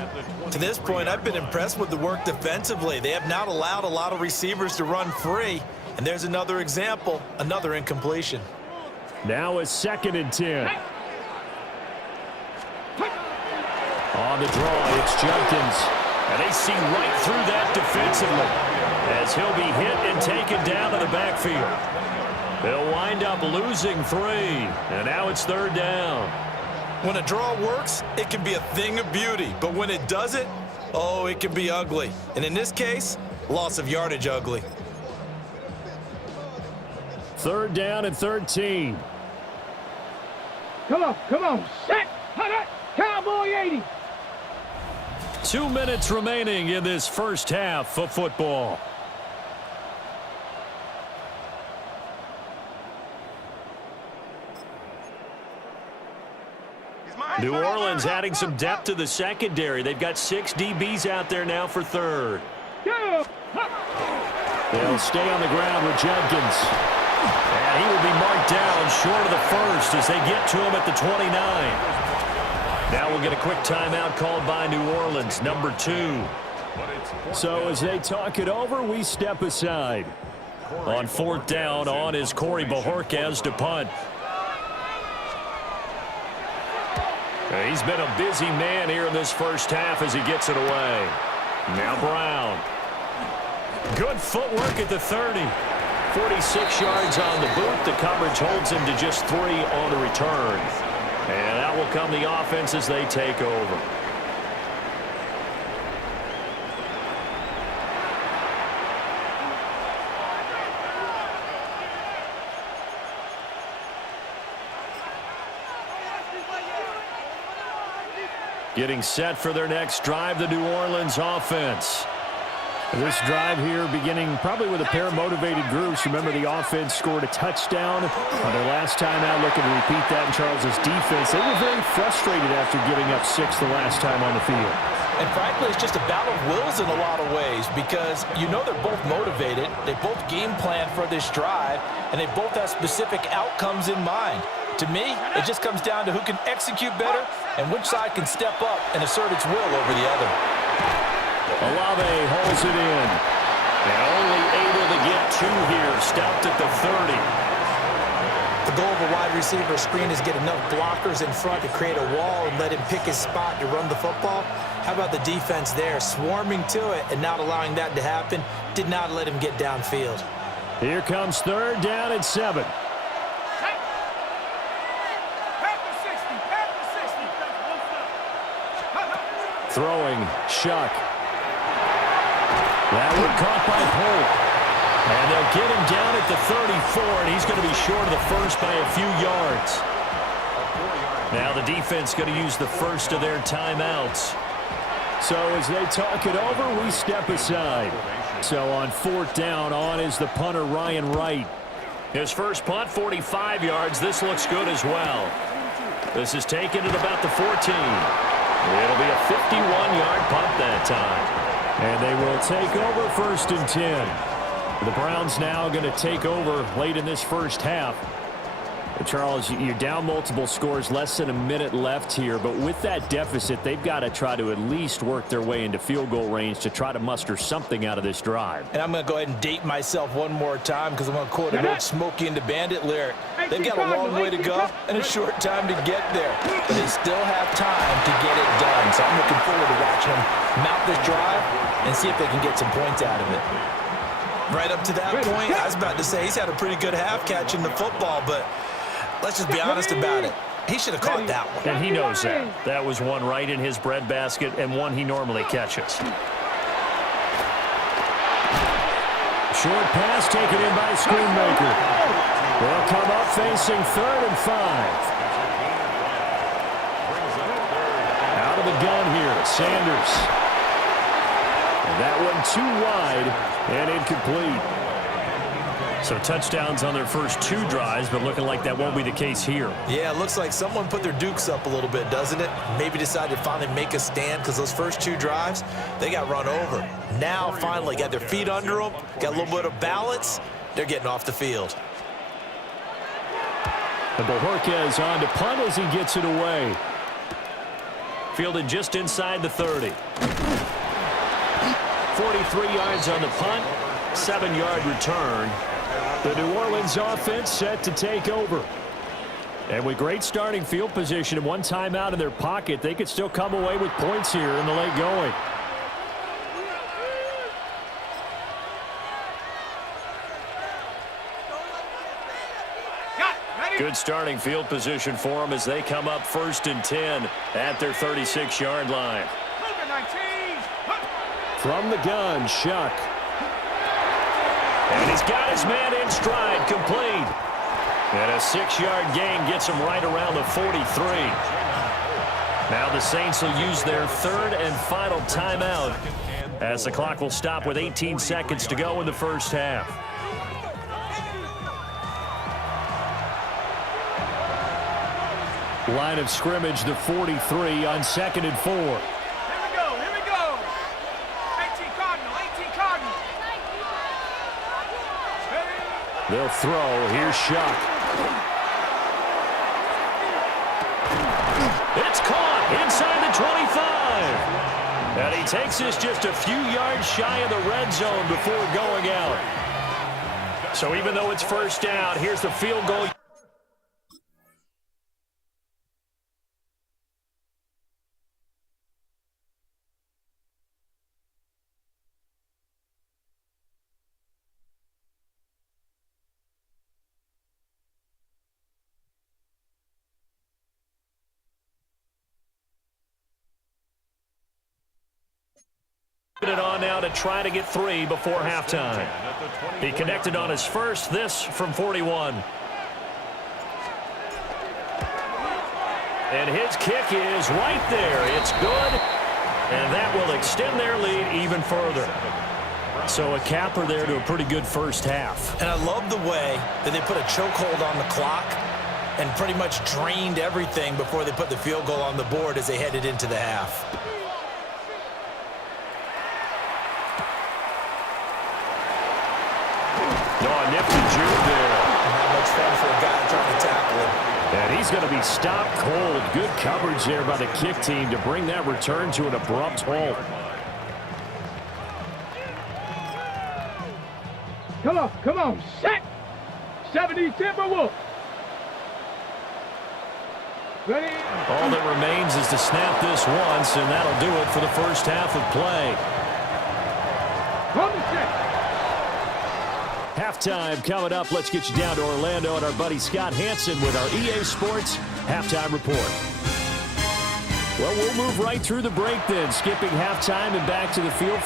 To this point, I've been impressed with the work defensively. They have not allowed a lot of receivers to run free, and there's another example, another incompletion. Now a 2nd and 10. On the draw, it's Jenkins. And they see right through that defensively as he'll be hit and taken down to the backfield. They'll wind up losing 3, and now it's 3rd down. When a draw works, it can be a thing of beauty, but when it doesn't, oh, it can be ugly. And in this case, loss of yardage ugly. 3rd down and 13. Come on, set, hut, Cowboy 80. 2 minutes remaining in this first half of football. New Orleans adding some depth to the secondary. They've got 6 DBs out there now for 3rd. They'll stay on the ground with Jenkins. And he will be marked down short of the 1st as they get to him at the 29. Now we'll get a quick timeout called by New Orleans, number 2. So as they talk it over, we step aside. On 4th down, on is Corey Bojorquez to punt. He's been a busy man here in this first half as he gets it away. Now Brown. Good footwork at the 30. 46 yards on the boot. The coverage holds him to just 3 on the return. And that will come the offense as they take over. Getting set for their next drive, the New Orleans offense. This drive here beginning probably with a pair of motivated groups. Remember, the offense scored a touchdown on their last time out, looking to repeat that in Charles's defense. They were very frustrated after giving up 6 the last time on the field. And frankly, it's just a battle of wills in a lot of ways because you know they're both motivated. They both game plan for this drive, and they both have specific outcomes in mind. To me, it just comes down to who can execute better and which side can step up and assert its will over the other. Olave holds it in. And only able to get 2 here. Stopped at the 30. The goal of a wide receiver screen is get enough blockers in front to create a wall and let him pick his spot to run the football. How about the defense there, swarming to it and not allowing that to happen? Did not let him get downfield. Here comes 3rd down and 7. Throwing, Shuck. That one caught by Polk. And they'll get him down at the 34, and he's going to be short of the 1st by a few yards. Now the defense going to use the first of their timeouts. So as they talk it over, we step aside. So on 4th down, on is the punter, Ryan Wright. His first punt, 45 yards. This looks good as well. This is taken at about the 14. It'll be a 51-yard punt that time. And they will take over 1st and 10. The Browns now going to take over late in this first half. Charles, you're down multiple scores, less than a minute left here, but with that deficit, they've got to try to at least work their way into field goal range to try to muster something out of this drive. And I'm going to go ahead and date myself one more time because I'm going to quote an old Smokey and the Bandit lyric. They've got a long way to go and a short time to get there, but they still have time to get it done. So I'm looking forward to watching them mount this drive and see if they can get some points out of it. Right up to that point, I was about to say he's had a pretty good half catching the football, but let's just be honest about it. He should have caught that one. And he knows that. That was one right in his breadbasket and one he normally catches. Short pass taken in by Schoonmaker. They'll come up facing 3rd and 5. Out of the gun here, Sanders. And that one too wide and incomplete. So touchdowns on their first 2 drives, but looking like that won't be the case here. Yeah, it looks like someone put their dukes up a little bit, doesn't it? Maybe decided to finally make a stand because those first 2 drives, they got run over. Now, finally, got their feet under them, got a little bit of balance. They're getting off the field. And Bojorquez on to punt as he gets it away. Fielded just inside the 30. 43 yards on the punt, 7-yard return. The New Orleans offense set to take over. And with great starting field position and one timeout in their pocket, they could still come away with points here in the late going. Good starting field position for them as they come up 1st and 10 at their 36-yard line. From the gun, Shuck. And he's got his man in stride, complete. And a 6-yard gain gets him right around the 43. Now the Saints will use their 3rd and final timeout as the clock will stop with 18 seconds to go in the first half. Line of scrimmage, the 43 on 2nd and 4. Here we go, here we go. 18 Cardinal, 18 Cardinal. They'll throw. Here's Shuck. It's caught inside the 25. And he takes this just a few yards shy of the red zone before going out. So even though it's 1st down, here's the field goal. It on now to try to get 3 before halftime. He connected on his first, this from 41. And his kick is right there. It's good, and that will extend their lead even further. So a capper there to a pretty good first half. And I love the way that they put a chokehold on the clock and pretty much drained everything before they put the field goal on the board as they headed into the half. Nifty juke there. Not much fun for a guy trying to tackle him. And he's going to be stopped cold. Good coverage there by the kick team to bring that return to an abrupt halt. Come on, set. 70 Timberwolves. Ready? All that remains is to snap this once, and that'll do it for the first half of play. Come set. Halftime coming up. Let's get you down to Orlando and our buddy Scott Hansen with our EA Sports Halftime Report. Well, we'll move right through the break then, skipping halftime and back to the field.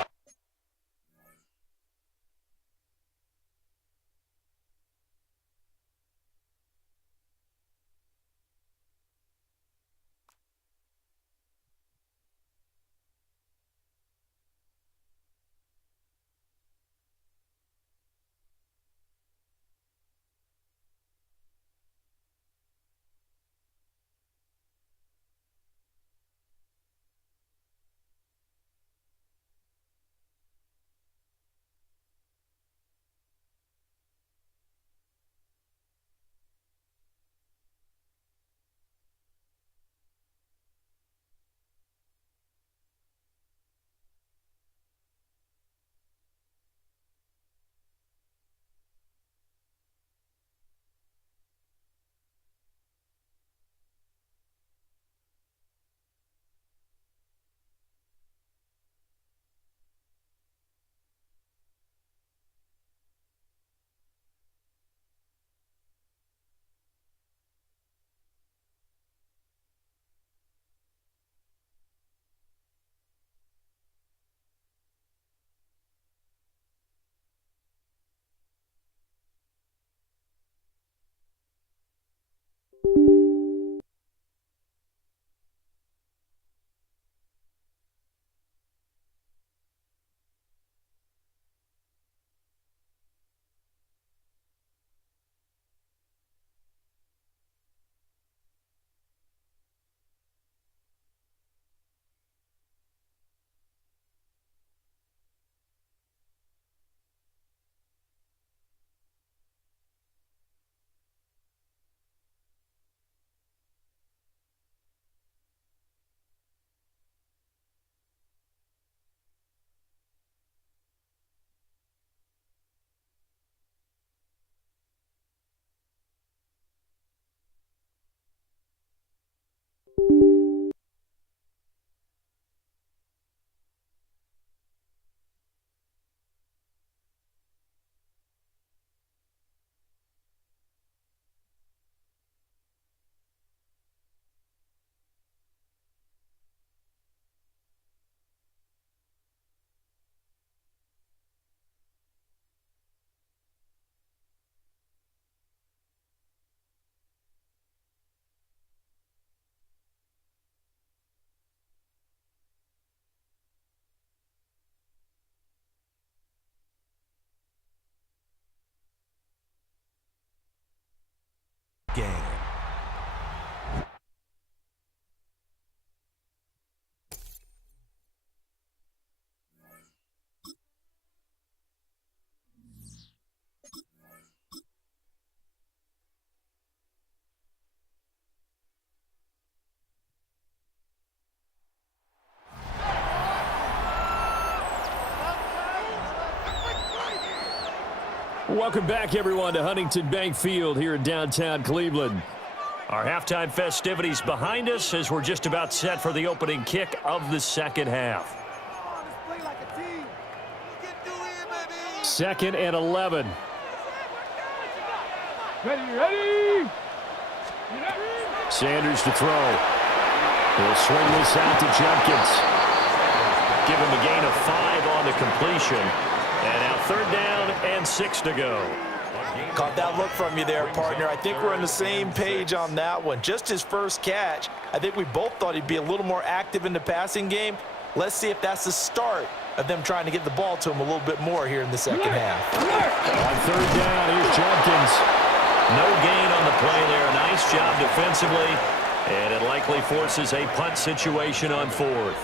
Welcome back, everyone, to Huntington Bank Field here in downtown Cleveland. Our halftime festivities behind us as we're just about set for the opening kick of the second half. 2nd and 11. Ready. Sanders to throw. He'll swing this out to Jumpkins. Give him a gain of 5 on the completion. And now 3rd down and 6 to go. Caught that look from you there, partner. I think we're on the same page on that one. Just his first catch. I think we both thought he'd be a little more active in the passing game. Let's see if that's the start of them trying to get the ball to him a little bit more here in the second half. On 3rd down, here's Jumpkins. No gain on the play there. Nice job defensively. And it likely forces a punt situation on 4th.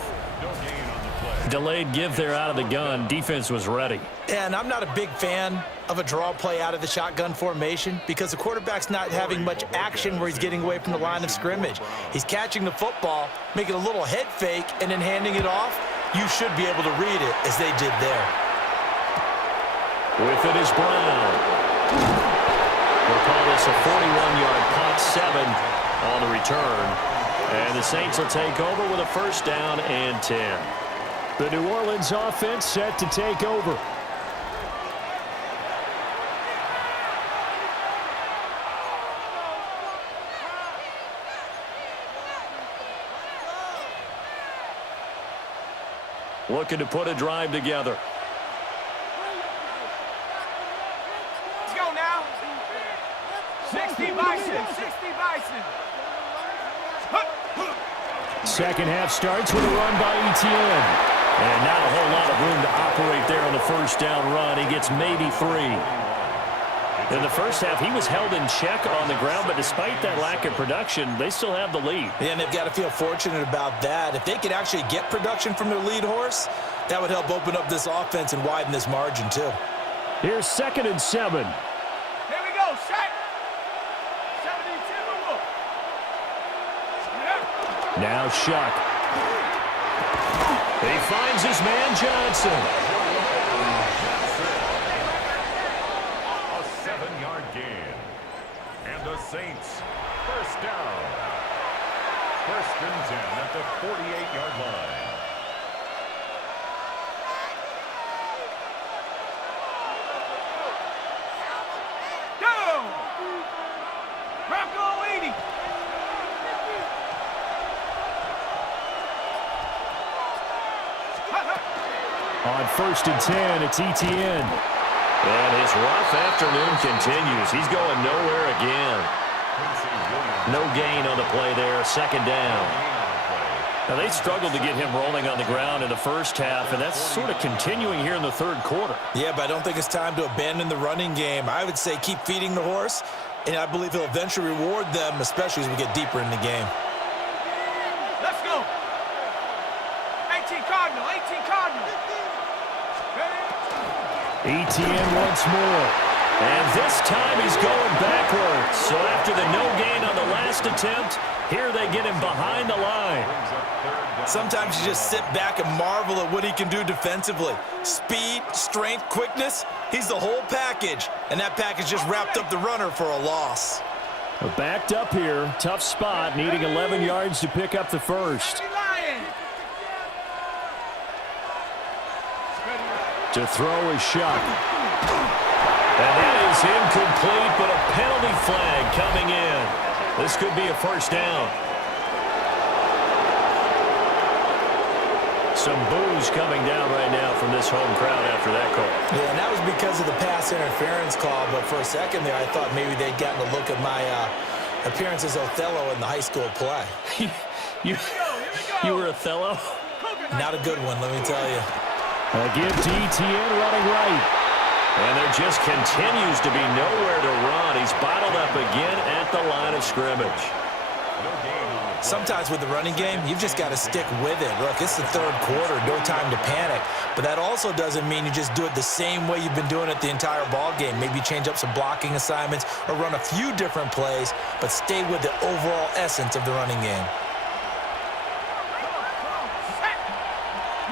Delayed give there out of the gun. Defense was ready. And I'm not a big fan of a draw play out of the shotgun formation because the quarterback's not having much action where he's getting away from the line of scrimmage. He's catching the football, making a little head fake, and then handing it off. You should be able to read it as they did there. With it is Brown. We'll call this a 41-yard punt, 7 on the return. And the Saints will take over with a 1st down and 10. The New Orleans offense set to take over. Looking to put a drive together. Let's go now. 60 Bison. 60 Bison. Second half starts with a run by Etienne. And not a whole lot of room to operate there on the 1st down run. He gets maybe 3. In the first half, he was held in check on the ground, but despite that lack of production, they still have the lead. Yeah, and they've got to feel fortunate about that. If they could actually get production from their lead horse, that would help open up this offense and widen this margin, too. Here's 2nd and 7. Here we go. Set. 72. Now Shuck. He finds his man Johnson. A 7-yard gain. And the Saints, 1st down. 1st and 10 at the 48-yard line. Go! Bronco 80. On 1st and 10, it's Etienne. And his rough afternoon continues. He's going nowhere again. No gain on the play there, 2nd down. Now, they struggled to get him rolling on the ground in the first half, and that's sort of continuing here in the 3rd quarter. Yeah, but I don't think it's time to abandon the running game. I would say keep feeding the horse, and I believe he'll eventually reward them, especially as we get deeper in the game. Let's go. 18 Cardinal. 18 Cardinal. Etienne once more. And this time he's going backwards. So after the no gain on the last attempt, here they get him behind the line. Sometimes you just sit back and marvel at what he can do defensively. Speed, strength, quickness, he's the whole package. And that package just wrapped up the runner for a loss. Backed up here, tough spot, needing 11 yards to pick up the 1st. To throw is Shuck. And that is incomplete, but a penalty flag coming in. This could be a 1st down. Some boos coming down right now from this home crowd after that call. Yeah, and that was because of the pass interference call, but for a second there, I thought maybe they'd gotten a look at my appearance as Othello in the high school play. You were Othello? Not a good one, let me tell you. A give to Etienne running right. And there just continues to be nowhere to run. He's bottled up again at the line of scrimmage. Sometimes with the running game, you've just got to stick with it. Look, it's the 3rd quarter, no time to panic. But that also doesn't mean you just do it the same way you've been doing it the entire ball game. Maybe change up some blocking assignments or run a few different plays, but stay with the overall essence of the running game.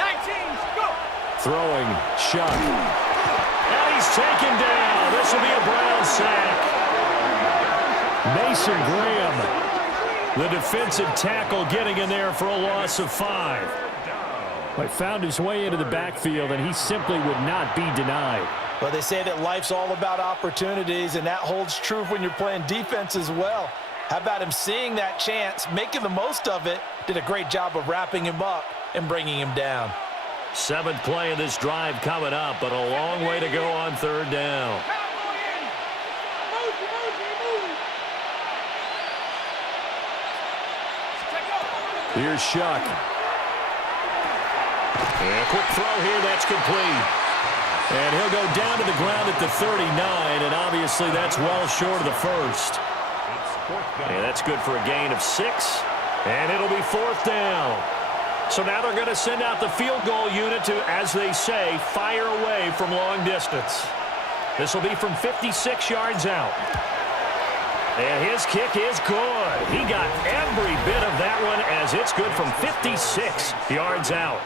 19, go! Throwing, Shuck. And he's taken down. This will be a Brown sack. Mason Graham, the defensive tackle, getting in there for a loss of 5. He found his way into the backfield, and he simply would not be denied. Well, they say that life's all about opportunities, and that holds true when you're playing defense as well. How about him seeing that chance, making the most of it, did a great job of wrapping him up and bringing him down. 7th play of this drive coming up, but a long way to go on 3rd down. Here's Shuck. And a quick throw here, that's complete. And he'll go down to the ground at the 39, and obviously that's well short of the first. And that's good for a gain of 6, and it'll be 4th down. So now they're going to send out the field goal unit to, as they say, fire away from long distance. This will be from 56 yards out. And his kick is good. He got every bit of that one as it's good from 56 yards out.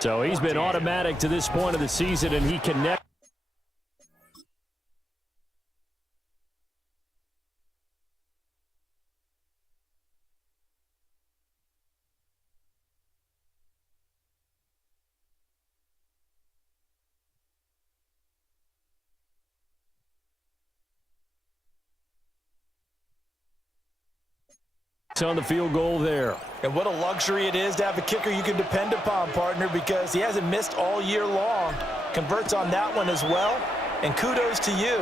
So he's been automatic to this point of the season, and he connects. On the field goal there. And what a luxury it is to have a kicker you can depend upon, partner, because he hasn't missed all year long. Converts on that one as well. And kudos to you.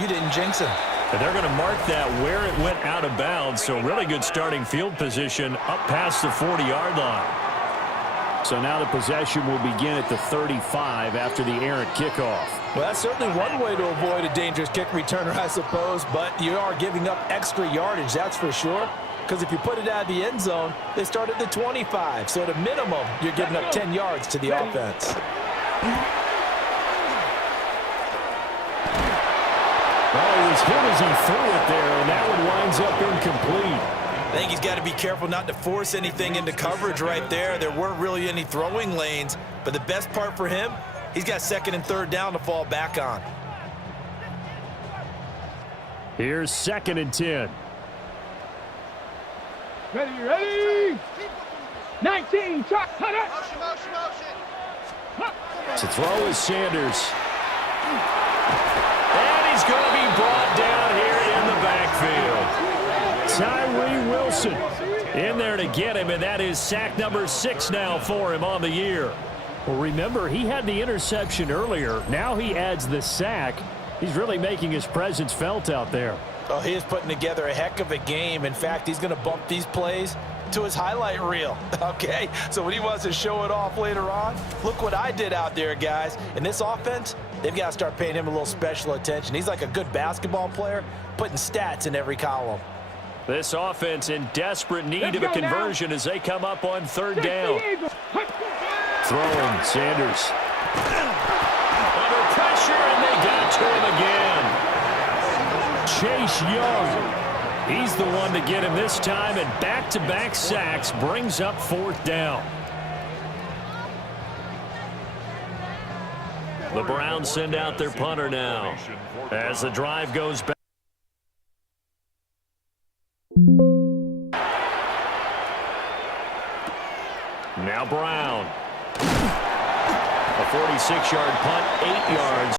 You didn't jinx him. And they're going to mark that where it went out of bounds. So really good starting field position up past the 40-yard line. So now the possession will begin at the 35 after the errant kickoff. Well, that's certainly one way to avoid a dangerous kick returner, I suppose. But you are giving up extra yardage, that's for sure. Because if you put it out of the end zone, they start at the 25. So at a minimum, you're giving up 10 yards to the offense. Well, he was hit as he threw it there, and that one winds up incomplete. I think he's got to be careful not to force anything into coverage right there. There weren't really any throwing lanes. But the best part for him, he's got 2nd and 3rd down to fall back on. Here's 2nd and 10. Ready. 19, truck, Hunter. To throw is Sanders. And he's going to be brought down here in the backfield. Tyree Wilson in there to get him, and that is sack number 6 now for him on the year. Well, remember, he had the interception earlier. Now he adds the sack. He's really making his presence felt out there. Oh, he is putting together a heck of a game. In fact, he's going to bump these plays to his highlight reel, okay? So when he wants to show it off later on, look what I did out there, guys. In this offense, they've got to start paying him a little special attention. He's like a good basketball player, putting stats in every column. This offense in desperate need of a conversion as they come up on 3rd down. Throwing, Sanders. Under pressure, and they got to him again. Chase Young, he's the one to get him this time, and back-to-back sacks brings up 4th down. The Browns send out their punter now as the drive goes back. Now Brown. A 46-yard punt, 8 yards.